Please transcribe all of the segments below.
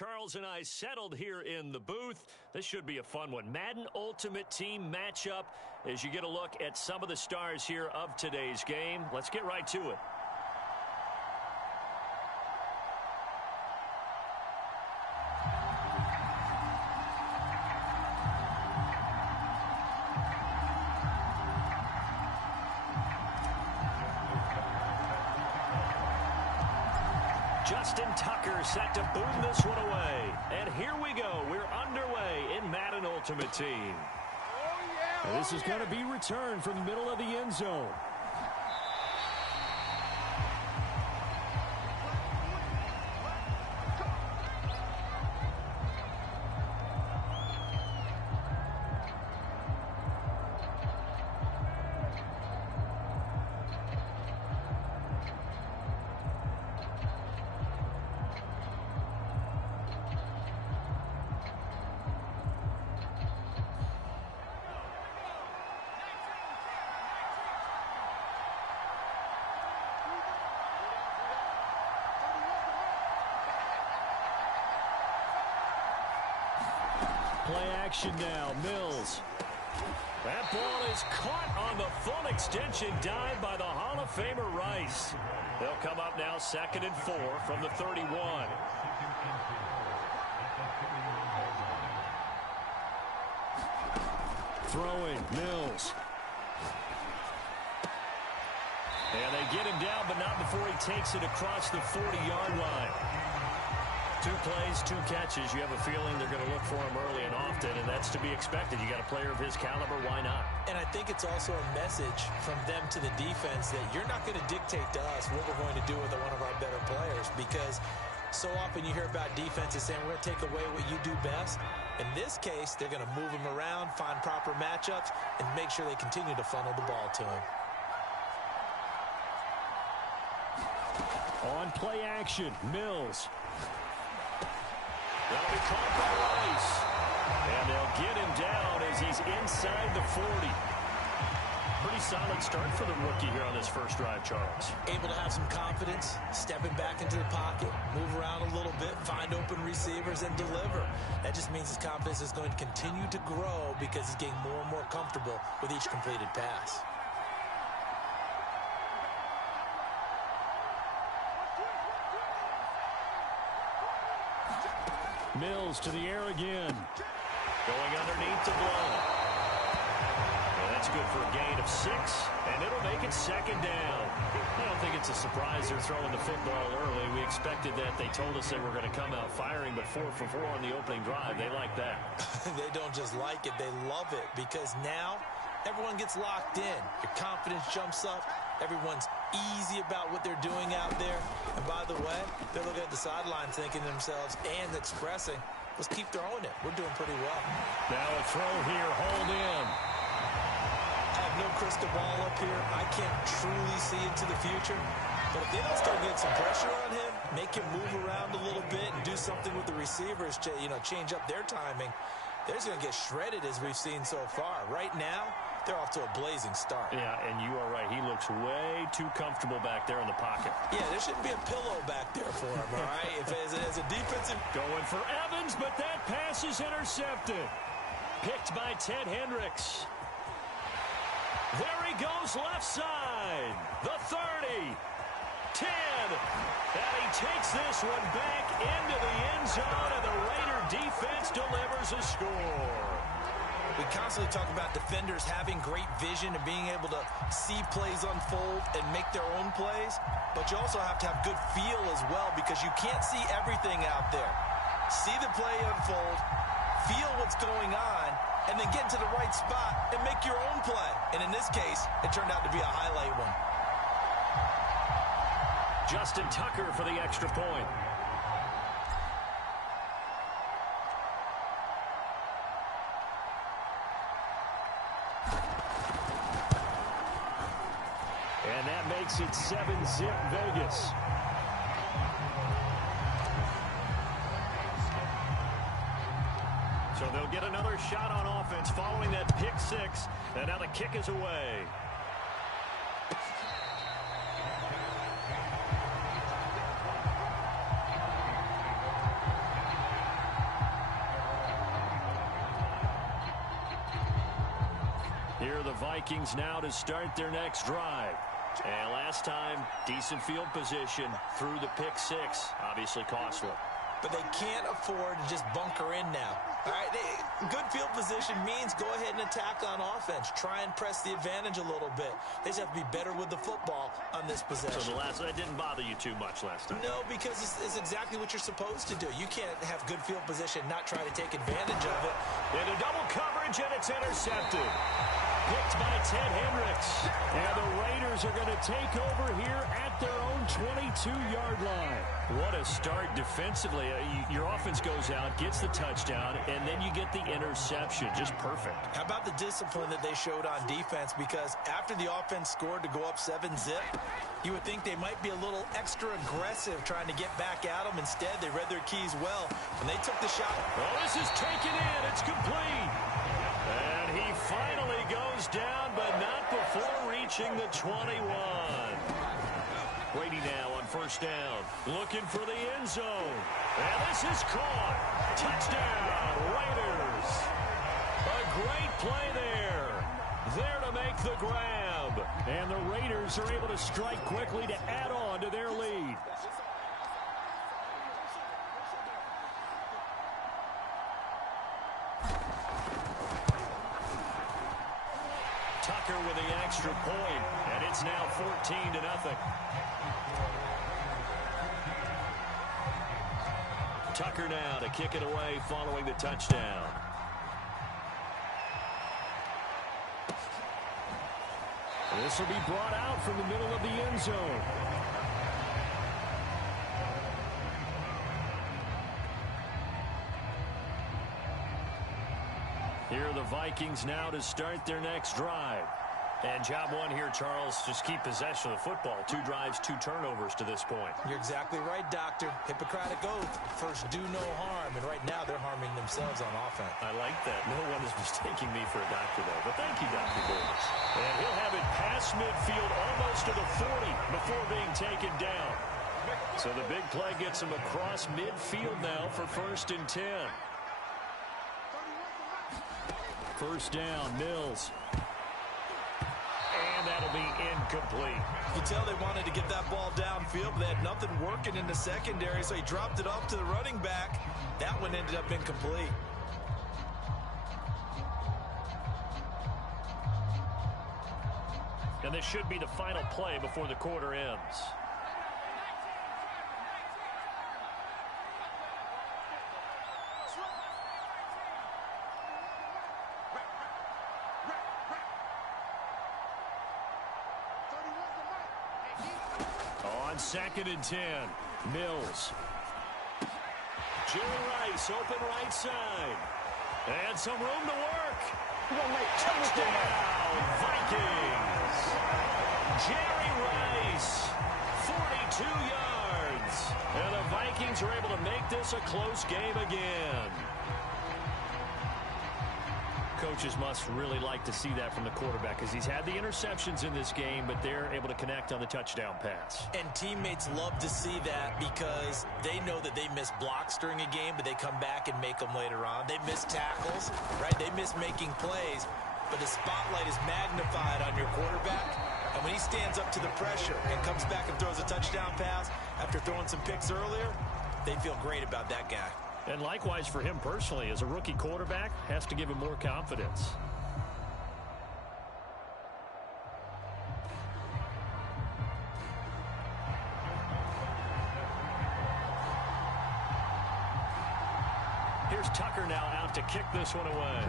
Charles and I settled here in the booth. This should be a fun one. Madden Ultimate Team matchup as you get a look at some of the stars here of today's game. Let's get right to it. Justin Tucker set to boom this one away. And here we go. We're underway in Madden Ultimate Team. This is going to be returned from the middle of the end zone. Play action now, Mills. That ball is caught on the full extension dive by the Hall of Famer Rice. They'll come up now 2nd and 4 from the 31. Throwing, Mills. And they get him down, but not before he takes it across the 40-yard line. 2 plays, 2 catches. You have a feeling they're going to look for him early and often, and that's to be expected. You got a player of his caliber, why not? And I think it's also a message from them to the defense that you're not going to dictate to us what we're going to do with one of our better players, because so often you hear about defenses saying we're going to take away what you do best. In this case, they're going to move him around, find proper matchups, and make sure they continue to funnel the ball to him. On play action, Mills. That'll be caught by Rice. And they'll get him down as he's inside the 40. Pretty solid start for the rookie here on this first drive, Charles. Able to have some confidence, stepping back into the pocket, move around a little bit, find open receivers, and deliver. That just means his confidence is going to continue to grow because he's getting more and more comfortable with each completed pass. Mills to the air again. Going underneath to Blount. And that's good for a gain of 6, and it'll make it 2nd down. I don't think it's a surprise they're throwing the football early. We expected that. They told us they were going to come out firing, but 4 for 4 on the opening drive. They like that. They don't just like it, they love it, because now everyone gets locked in. Your confidence jumps up. Everyone's easy about what they're doing out there. And by the way, they're looking at the sideline thinking to themselves and expressing, let's keep throwing it. We're doing pretty well. Now a throw here, hold in. I have no crystal ball up here. I can't truly see into the future. But if they don't start getting some pressure on him, make him move around a little bit and do something with the receivers to, change up their timing, they're just going to get shredded as we've seen so far. Right now, they're off to a blazing start. Yeah, and you are right. He looks way too comfortable back there in the pocket. Yeah, there shouldn't be a pillow back there for him, all right? If as a defensive... Going for Evans, but that pass is intercepted. Picked by Ted Hendricks. There he goes left side. The 30. 10. And he takes this one back into the end zone, and the Raider defense delivers a score. We constantly talk about defenders having great vision and being able to see plays unfold and make their own plays, but you also have to have good feel as well, because you can't see everything out there. See the play unfold, feel what's going on, and then get to the right spot and make your own play. And in this case, it turned out to be a highlight one. Justin Tucker for the extra point. And that makes it 7-zip Vegas. So they'll get another shot on offense following that pick 6. And now the kick is away. Vikings now to start their next drive. And last time, decent field position through the pick six. Obviously costly. But they can't afford to just bunker in now. All right, good field position means go ahead and attack on offense. Try and press the advantage a little bit. They just have to be better with the football on this possession. So that didn't bother you too much last time? No, because it's exactly what you're supposed to do. You can't have good field position, not try to take advantage of it. Into double coverage, and it's intercepted. Picked by Ted Hendricks. And the Raiders are going to take over here at their own 22-yard line. What a start defensively. Your offense goes out, gets the touchdown, and then you get the interception. Just perfect. How about the discipline that they showed on defense? Because after the offense scored to go up 7-zip, you would think they might be a little extra aggressive trying to get back at them. Instead, they read their keys well, and they took the shot. Oh, this is taken in. It's complete. And he finally goes down, but not before reaching the 21. Brady now on first down, looking for the end zone. And this is caught. Touchdown, Raiders. A great play there. There to make the grab. And the Raiders are able to strike quickly to add on to their lead. Tucker with the extra point, and it's now 14-0. Tucker now to kick it away following the touchdown. This will be brought out from the middle of the end zone. Here are the Vikings now to start their next drive. And job one here, Charles, just keep possession of the football. 2 drives, 2 turnovers to this point. You're exactly right, Doctor. Hippocratic oath. First, do no harm. And right now, they're harming themselves on offense. I like that. No one is mistaking me for a doctor, though. But thank you, Dr. Davis. And he'll have it past midfield, almost to the 40, before being taken down. So the big play gets him across midfield now for 1st and 10. First down, Mills. And that'll be incomplete. You can tell they wanted to get that ball downfield, but they had nothing working in the secondary, so he dropped it off to the running back. That one ended up incomplete. And this should be the final play before the quarter ends. On 2nd and 10, Mills. Jerry Rice, open right side. And some room to work. Touchdown, Vikings. Jerry Rice, 42 yards. And the Vikings are able to make this a close game again. Coaches must really like to see that from the quarterback because he's had the interceptions in this game, but they're able to connect on the touchdown pass. And teammates love to see that because they know that they miss blocks during a game, but they come back and make them later on. They miss tackles, right? They miss making plays, but the spotlight is magnified on your quarterback. And when he stands up to the pressure and comes back and throws a touchdown pass after throwing some picks earlier, they feel great about that guy. And likewise for him personally, as a rookie quarterback, has to give him more confidence. Here's Tucker now out to kick this one away.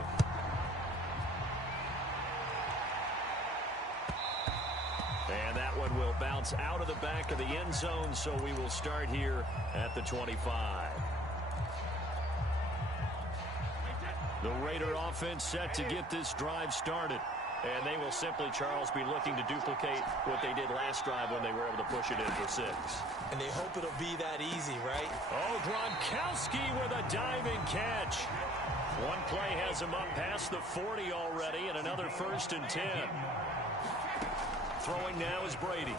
And that one will bounce out of the back of the end zone, so we will start here at the 25. The Raider offense set to get this drive started. And they will simply, Charles, be looking to duplicate what they did last drive when they were able to push it in for 6. And they hope it'll be that easy, right? Oh, Gronkowski with a diving catch. One play has him up past the 40 already, and another 1st and 10. Throwing now is Brady.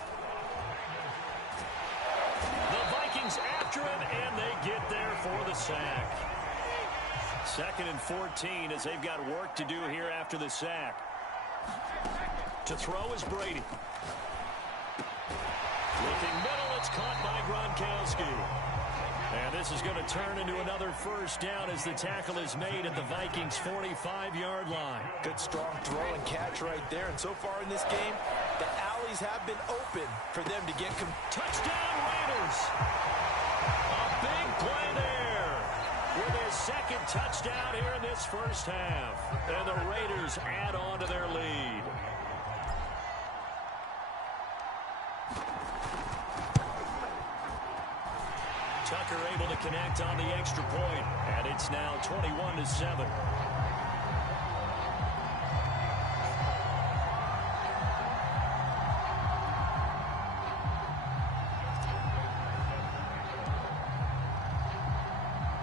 The Vikings after him, and they get there for the sack. 2nd and 14 as they've got work to do here after the sack. To throw is Brady. Looking middle, it's caught by Gronkowski. And this is going to turn into another first down as the tackle is made at the Vikings' 45-yard line. Good strong throw and catch right there. And so far in this game, the alleys have been open for them to get... Touchdown Raiders! A big play there with his second touchdown here in this first half. And the Raiders add on to their lead. Tucker able to connect on the extra point, and it's now 21-7.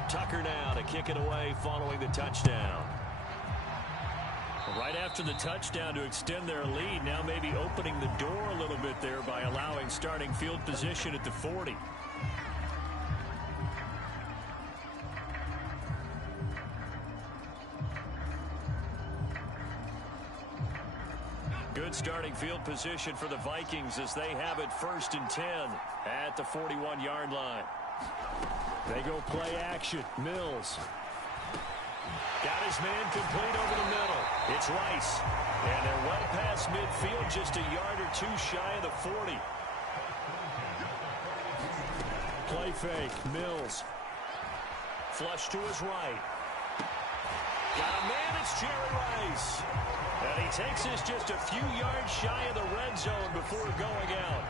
Tucker now to kick it away following the touchdown. Right after the touchdown to extend their lead, now maybe opening the door a little bit there by allowing starting field position at the 40. Good starting field position for the Vikings as they have it 1st and 10 at the 41-yard line. They go play action. Mills. Got his man complete over the middle. It's Rice. And they're well past midfield, just a yard or two shy of the 40. Play fake. Mills. Flush to his right. Got a man, it's Jerry Rice. And he takes us just a few yards shy of the red zone before going out.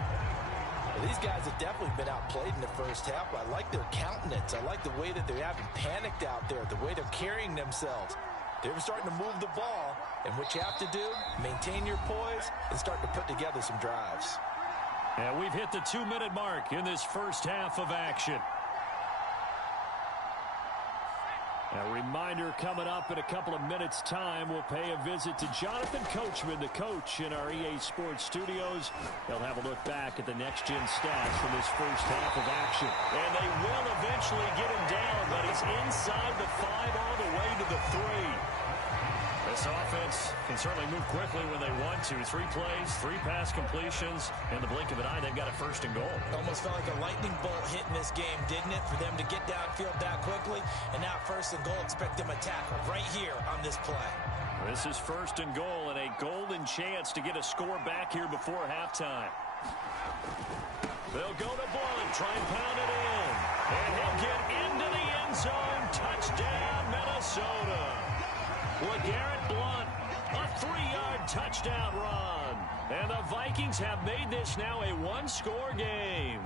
Well, these guys have definitely been outplayed in the first half. I like their countenance. I like the way that they haven't panicked out there, the way they're carrying themselves. They're starting to move the ball, and what you have to do, maintain your poise and start to put together some drives. And we've hit the 2-minute mark in this first half of action. A reminder coming up in a couple of minutes' time, we'll pay a visit to Jonathan Coachman, the coach in our EA Sports studios. They'll have a look back at the next-gen stats from this first half of action. And they will eventually get him down, but he's inside the 5 all the way to the 3. This offense can certainly move quickly when they want to. 3 plays, 3 pass completions. In the blink of an eye, they've got a 1st and goal. Almost felt like a lightning bolt hit in this game, didn't it? For them to get downfield that quickly. And now 1st and goal, expect them to tackle right here on this play. This is 1st and goal and a golden chance to get a score back here before halftime. They'll go to Blunt, try and pound it in. And he'll get into the end zone. Touchdown, Minnesota. LeGarrette Blunt, a 3-yard touchdown run. And the Vikings have made this now a 1-score game.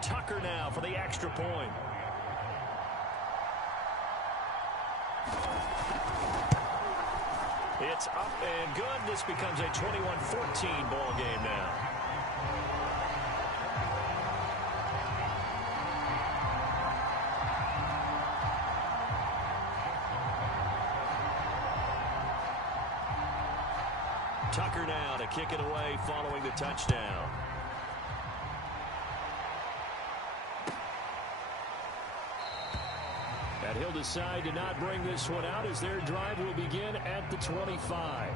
Tucker now for the extra point. It's up and good. This becomes a 21-14 ball game now. Tucker now to kick it away following the touchdown. And he'll decide to not bring this one out as their drive will begin at the 25.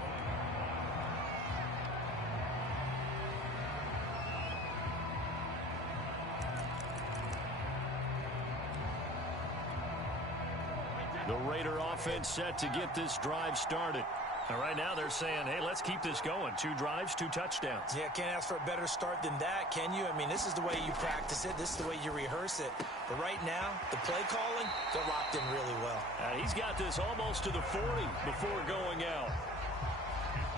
The Raider offense set to get this drive started. And right now they're saying, hey, let's keep this going. 2 drives, 2 touchdowns. Yeah, can't ask for a better start than that, can you? I mean, this is the way you practice it. This is the way you rehearse it. But right now, the play calling, they're locked in really well. He's got this almost to the 40 before going out.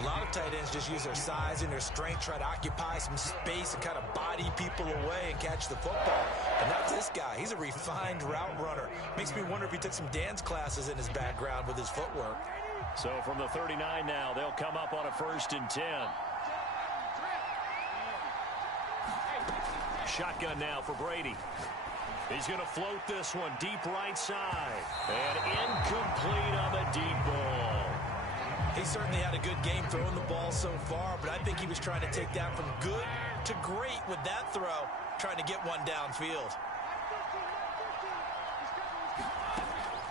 A lot of tight ends just use their size and their strength, try to occupy some space and kind of body people away and catch the football. And that's this guy. He's a refined route runner. Makes me wonder if he took some dance classes in his background with his footwork. So from the 39 now, they'll come up on a 1st and 10. Shotgun now for Brady. He's going to float this one deep right side. And incomplete on the deep ball. He certainly had a good game throwing the ball so far, but I think he was trying to take that from good to great with that throw, trying to get one downfield.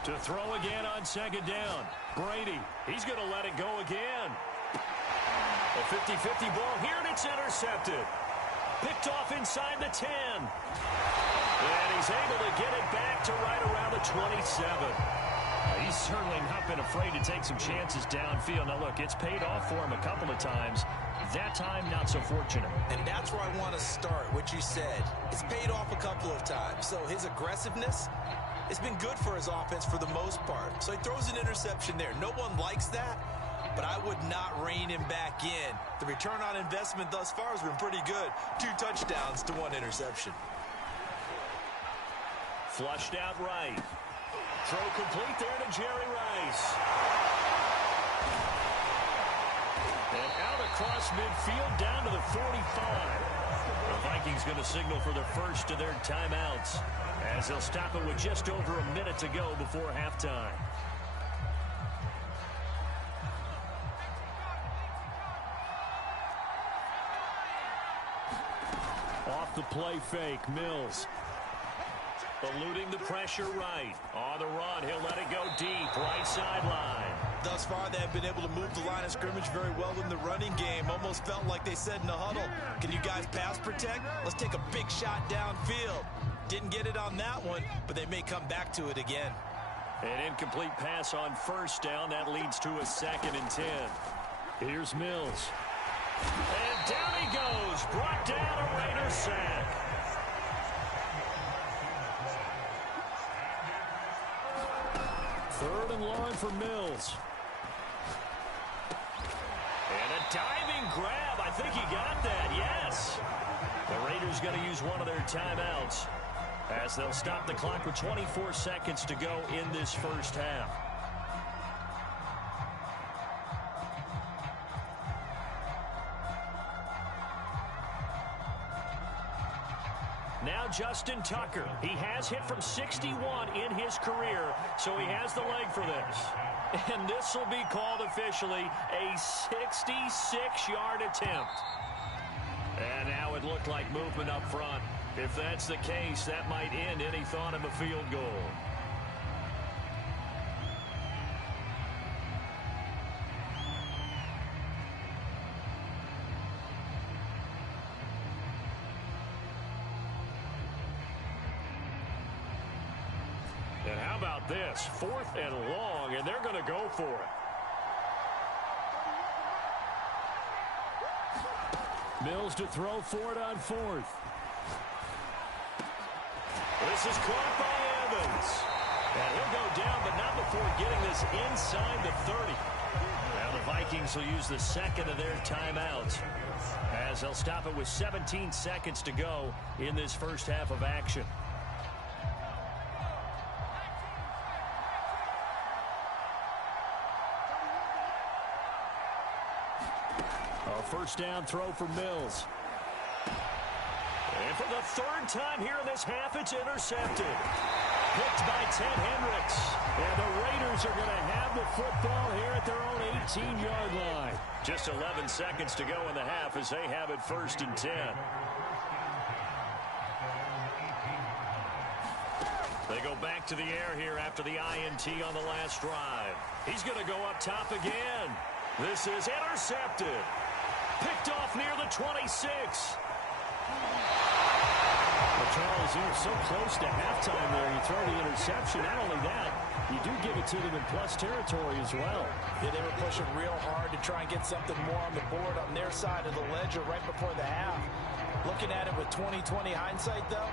To throw again on second down. Brady, he's going to let it go again. A 50-50 ball here, and it's intercepted. Picked off inside the 10. And he's able to get it back to right around the 27. He's certainly not been afraid to take some chances downfield. Now, look, it's paid off for him a couple of times. That time, not so fortunate. And that's where I want to start, what you said. It's paid off a couple of times. So his aggressiveness, it's been good for his offense for the most part. So he throws an interception there. No one likes that, but I would not rein him back in. The return on investment thus far has been pretty good. 2 touchdowns to 1 interception. Flushed out right. Throw complete there to Jerry Rice. And out across midfield down to the 45. The Vikings going to signal for the first of their timeouts as they'll stop it with just over a minute to go before halftime. Off the play fake, Mills. Eluding the pressure right. On the run, he'll let it go deep, right sideline. Thus far, they have been able to move the line of scrimmage very well in the running game. Almost felt like they said in the huddle, can you guys pass protect? Let's take a big shot downfield. Didn't get it on that one, but they may come back to it again. An incomplete pass on first down. That leads to a 2nd and 10. Here's Mills. And down he goes. Brought down, a Raider sack. Third and long for Mills. And a diving grab. I think he got that, yes. The Raiders going to use one of their timeouts as they'll stop the clock with 24 seconds to go in this first half. Now Justin Tucker. He has hit from 61 in his career, so he has the leg for this. And this will be called officially a 66-yard attempt. And now it looked like movement up front. If that's the case, that might end any thought of a field goal. And how about this? 4th and long, and they're going to go for it. Mills to throw for it on 4th. This is caught by Evans. And he'll go down, but not before getting this inside the 30. Now the Vikings will use the 2nd of their timeouts as they'll stop it with 17 seconds to go in this first half of action. First down throw for Mills. And for the 3rd time here in this half, it's intercepted. Picked by Ted Hendricks. And the Raiders are going to have the football here at their own 18-yard line. Just 11 seconds to go in the half as they have it 1st and 10. They go back to the air here after the INT on the last drive. He's going to go up top again. This is intercepted. Picked off near the 26. Well, Charles, you're so close to halftime there. You throw the interception. Not only that, you do give it to them in plus territory as well. Yeah, they were pushing real hard to try and get something more on the board on their side of the ledger right before the half. Looking at it with 20/20 hindsight, though,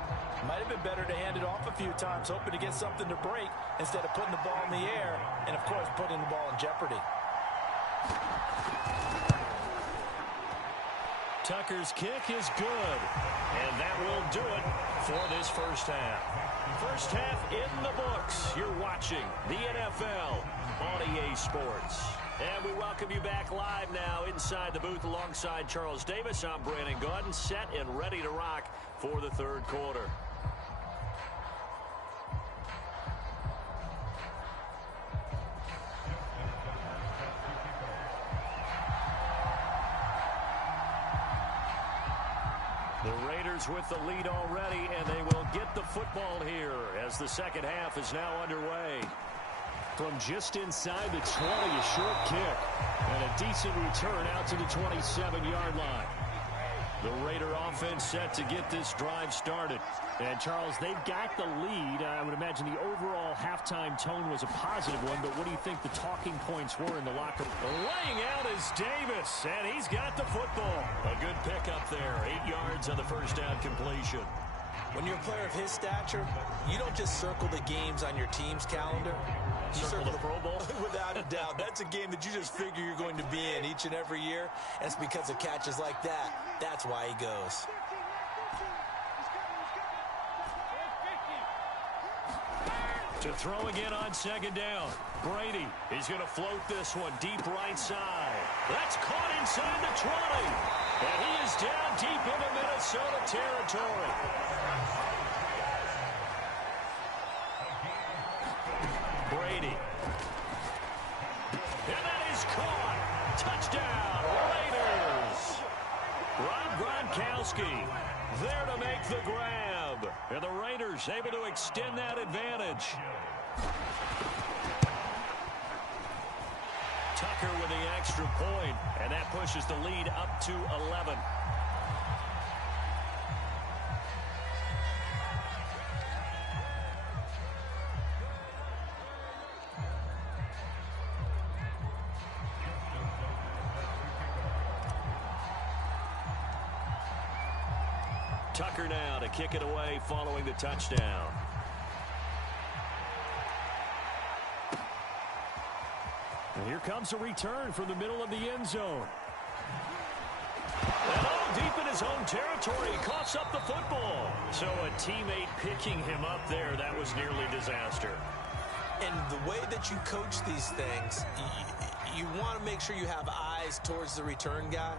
might have been better to hand it off a few times, hoping to get something to break instead of putting the ball in the air and, of course, putting the ball in jeopardy. Tucker's kick is good, and that will do it for this first half. First half in the books. You're watching the NFL on EA Sports. And we welcome you back live now inside the booth alongside Charles Davis. I'm Brandon Gaudin, set and ready to rock for the 3rd quarter. The Raiders with the lead already, and they will get the football here as the second half is now underway. from just inside the 20, a short kick. And a decent return out to the 27-yard line. The Raider offense set to get this drive started. And, Charles, they've got the lead. I would imagine the overall halftime tone was a positive one, but what do you think the talking points were in the locker room? Laying out is Davis, and he's got the football. A good pickup there, 8 yards on the first down completion. When you're a player of his stature, you don't just circle the games on your team's calendar. You circle the Pro Bowl? Without a doubt. That's a game that you just figure you're going to be in each and every year. And it's because of catches like that. That's why he goes. To throw again on second down. Brady, he's going to float this one deep right side. That's caught inside the 20. And he is down deep into Minnesota territory. Brady. And that is caught. Touchdown, Raiders. Rob Gronkowski there to make the grab. And the Raiders able to extend that advantage. Tucker with the extra point, and that pushes the lead up to 11. Tucker now to kick it away following the touchdown. And here comes a return from the middle of the end zone. And deep in his own territory, he coughs up the football. So a teammate picking him up there, that was nearly disaster. And the way that you coach these things, you want to make sure you have eyes towards the return guy,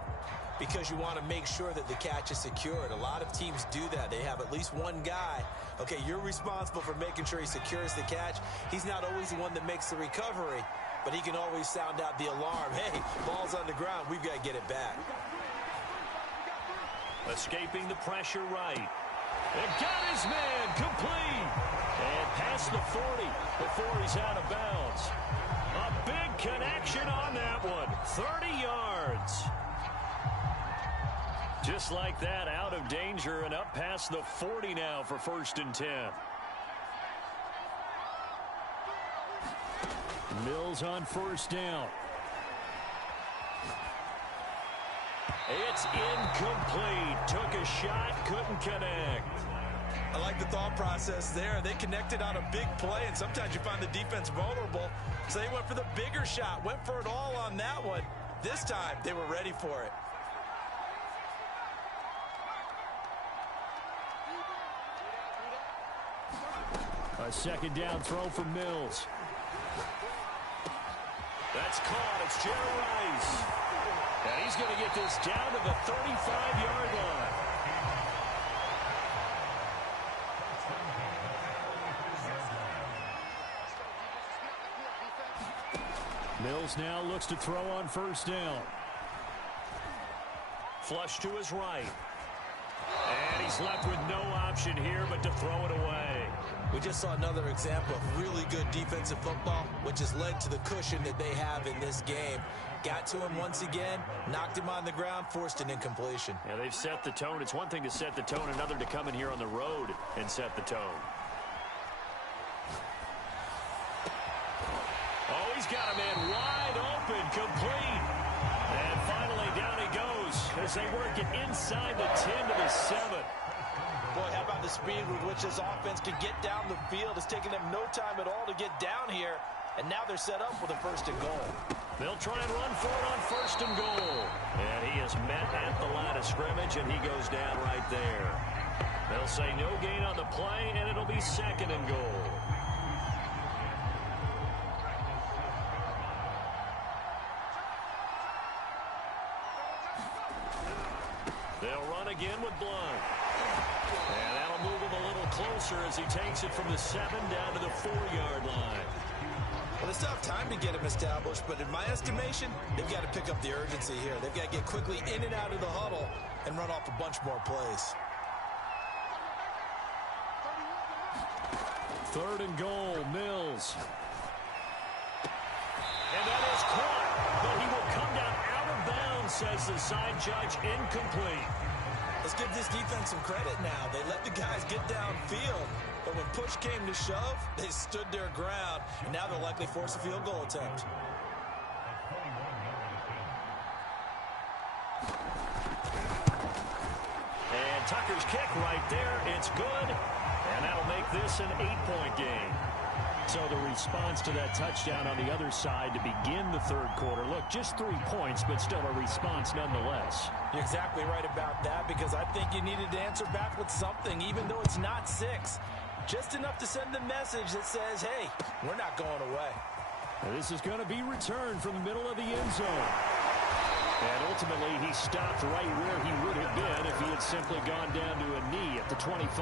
because you want to make sure that the catch is secured. A lot of teams do that. They have at least one guy. Okay, you're responsible for making sure he secures the catch. He's not always the one that makes the recovery, but he can always sound out the alarm. Hey, ball's on the ground. We've got to get it back. Escaping the pressure right. And got his man complete. And past the 40 before he's out of bounds. A big connection on that one. 30 yards. Just like that, out of danger and up past the 40 now for 1st and 10. Mills on 1st down. It's incomplete. Took a shot, couldn't connect. I like the thought process there. They connected on a big play, and sometimes you find the defense vulnerable. So they went for the bigger shot, went for it all on that one. This time, they were ready for it. A 2nd down throw for Mills. That's caught. It's Jerry Rice. And he's going to get this down to the 35-yard line. Mills now looks to throw on 1st down. Flush to his right. And he's left with no option here but to throw it away. We just saw another example of really good defensive football, which has led to the cushion that they have in this game. Got to him once again, knocked him on the ground, forced an incompletion. Yeah, they've set the tone. It's one thing to set the tone, another to come in here on the road and set the tone. Oh, he's got a man wide open, complete. And finally down he goes as they work it inside the 10 to the 7. Boy, how about the speed with which this offense can get down the field? It's taken them no time at all to get down here, and now they're set up with a 1st and goal. They'll try and run for it on 1st and goal. And he is met at the line of scrimmage, and he goes down right there. They'll say no gain on the play, and it'll be 2nd and goal. They'll run again with Blount. And that'll move him a little closer as he takes it from the 7 down to the 4-yard line. Well, it's tough time to get him established, but in my estimation, they've got to pick up the urgency here. They've got to get quickly in and out of the huddle and run off a bunch more plays. 3rd and goal, Mills. And that is caught. But he will come down out of bounds, says the side judge, incomplete. Let's give this defense some credit now. They let the guys get downfield, but when push came to shove, they stood their ground, and now they'll likely force a field goal attempt. And Tucker's kick right there. It's good, and that'll make this an 8-point game. So the response to that touchdown on the other side to begin the third quarter. Look, just 3 points, but still a response nonetheless. You're exactly right about that, because I think you needed to answer back with something, even though it's not 6. Just enough to send the message that says, hey, we're not going away. And this is going to be returned from the middle of the end zone. And ultimately, he stopped right where he would have been if he had simply gone down to a knee at the 25.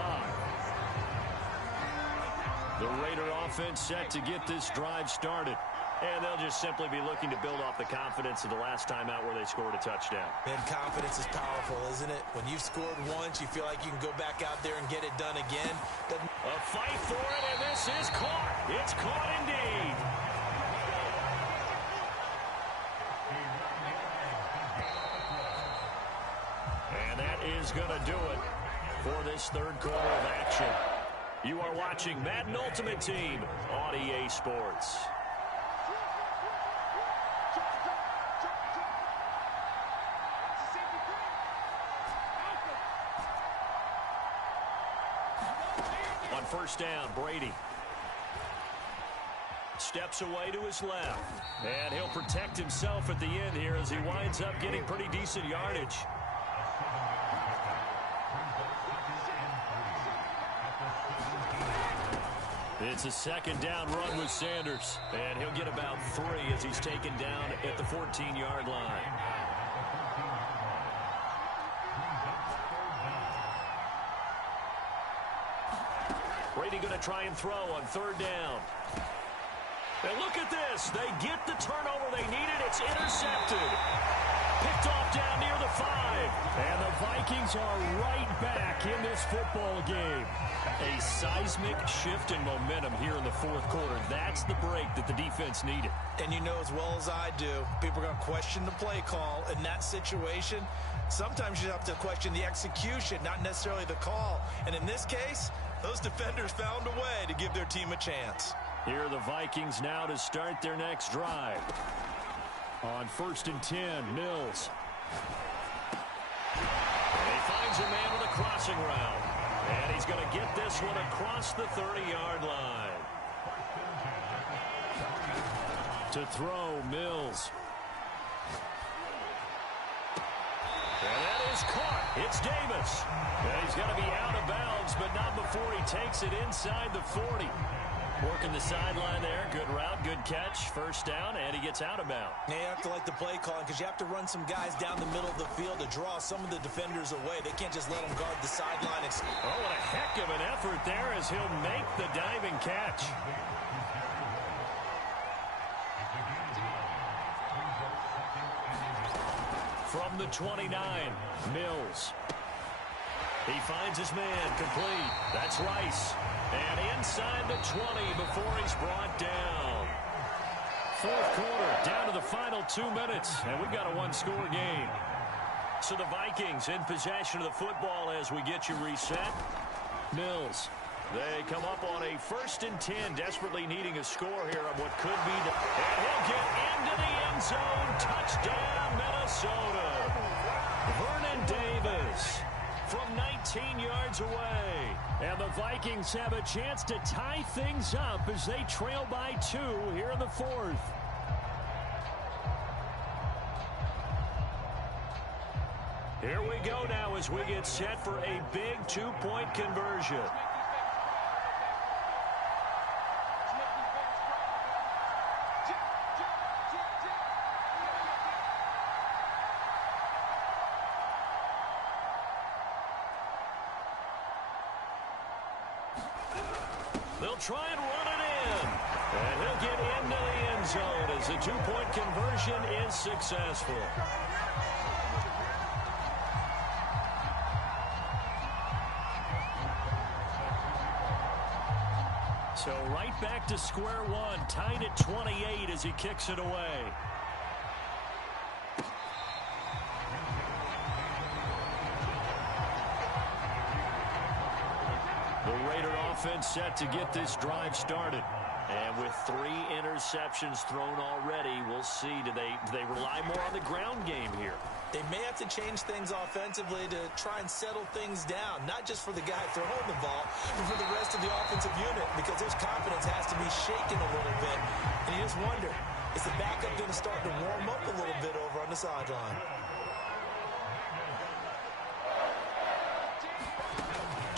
The Raider offense set to get this drive started. And they'll just simply be looking to build off the confidence of the last time out where they scored a touchdown. And confidence is powerful, isn't it? When you've scored once, you feel like you can go back out there and get it done again. A fight for it, and this is caught. It's caught indeed. And that is going to do it for this third quarter of action. You are watching Madden Ultimate Team on EA Sports. On first down, Brady steps away to his left. And he'll protect himself at the end here as he winds up getting pretty decent yardage. It's a second down run with Sanders. And he'll get about 3 as he's taken down at the 14-yard line. Brady going to try and throw on third down. And look at this. They get the turnover they needed. It's intercepted. Picked off down near the 5. And the Vikings are right back in this football game. A seismic shift in momentum here in the fourth quarter. That's the break that the defense needed. And you know as well as I do, people are going to question the play call in that situation. Sometimes you have to question the execution, not necessarily the call. And in this case, those defenders found a way to give their team a chance. Here are the Vikings now to start their next drive. On first and 10, Mills. And he finds a man with a crossing route. And he's going to get this one across the 30-yard line. To throw, Mills. And that is caught. It's Davis. And he's going to be out of bounds, but not before he takes it inside the 40. Working the sideline there. Good route, good catch. First down, and he gets out of bounds. Now you have to like the play calling because you have to run some guys down the middle of the field to draw some of the defenders away. They can't just let them guard the sideline. Oh, what a heck of an effort there as he'll make the diving catch. From the 29, Mills. He finds his man complete. That's Rice. And inside the 20 before he's brought down. Fourth quarter, down to the final 2 minutes. And we've got a one-score game. So the Vikings in possession of the football as we get you reset. Mills. They come up on a first and 10, desperately needing a score here on what could be the... And he'll get into the end zone. Touchdown, Minnesota. Vernon Davis from 19 yards away. And the Vikings have a chance to tie things up as they trail by 2 here in the fourth. Here we go now as we get set for a big 2-point conversion. They'll try and run it in. And he'll get into the end zone as the 2-point conversion is successful. So So right back to square one, tied at 28 as he kicks it away. The Raider offense set to get this drive started. And with 3 interceptions thrown already, we'll see. Do they rely more on the ground game here? They may have to change things offensively to try and settle things down, not just for the guy throwing the ball, but for the rest of the offensive unit, because his confidence has to be shaken a little bit. And you just wonder, is the backup going to start to warm up a little bit over on the sideline?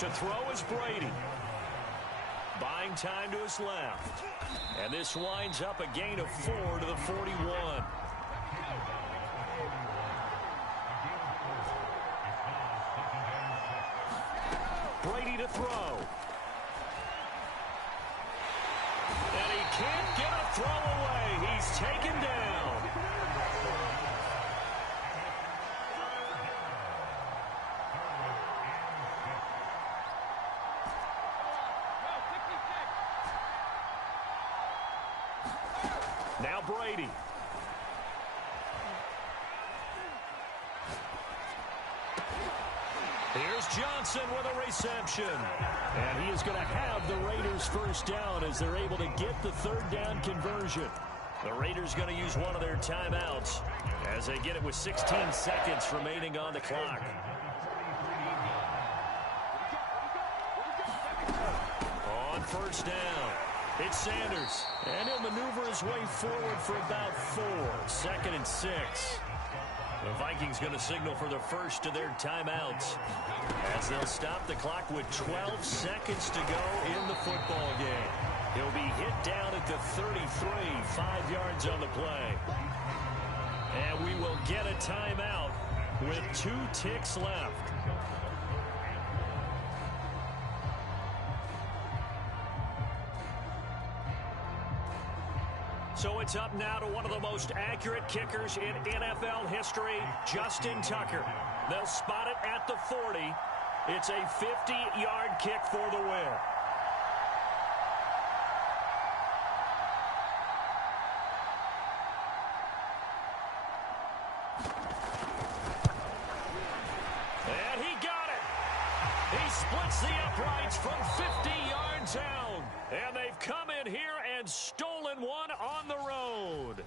To throw is Brady. Buying time to his left. And this winds up a gain of 4 to the 41. Brady to throw. And he can't get a throw away. He's taken down. Now Brady. Here's Johnson with a reception. And he is going to have the Raiders first down as they're able to get the third down conversion. The Raiders going to use one of their timeouts as they get it with 16 seconds remaining on the clock. On first down, it's Sanders. And he'll maneuver his way forward for about 4. 2nd and 6. The Vikings going to signal for the first of their timeouts as they'll stop the clock with 12 seconds to go in the football game. He'll be hit down at the 33, 5 yards on the play. And we will get a timeout with 2 ticks left. So it's up now to one of the most accurate kickers in NFL history, Justin Tucker. They'll spot it at the 40. It's a 50-yard kick for the win. And he got it. He splits the uprights from 50 yards out. And they've come in here and stolen one on the road.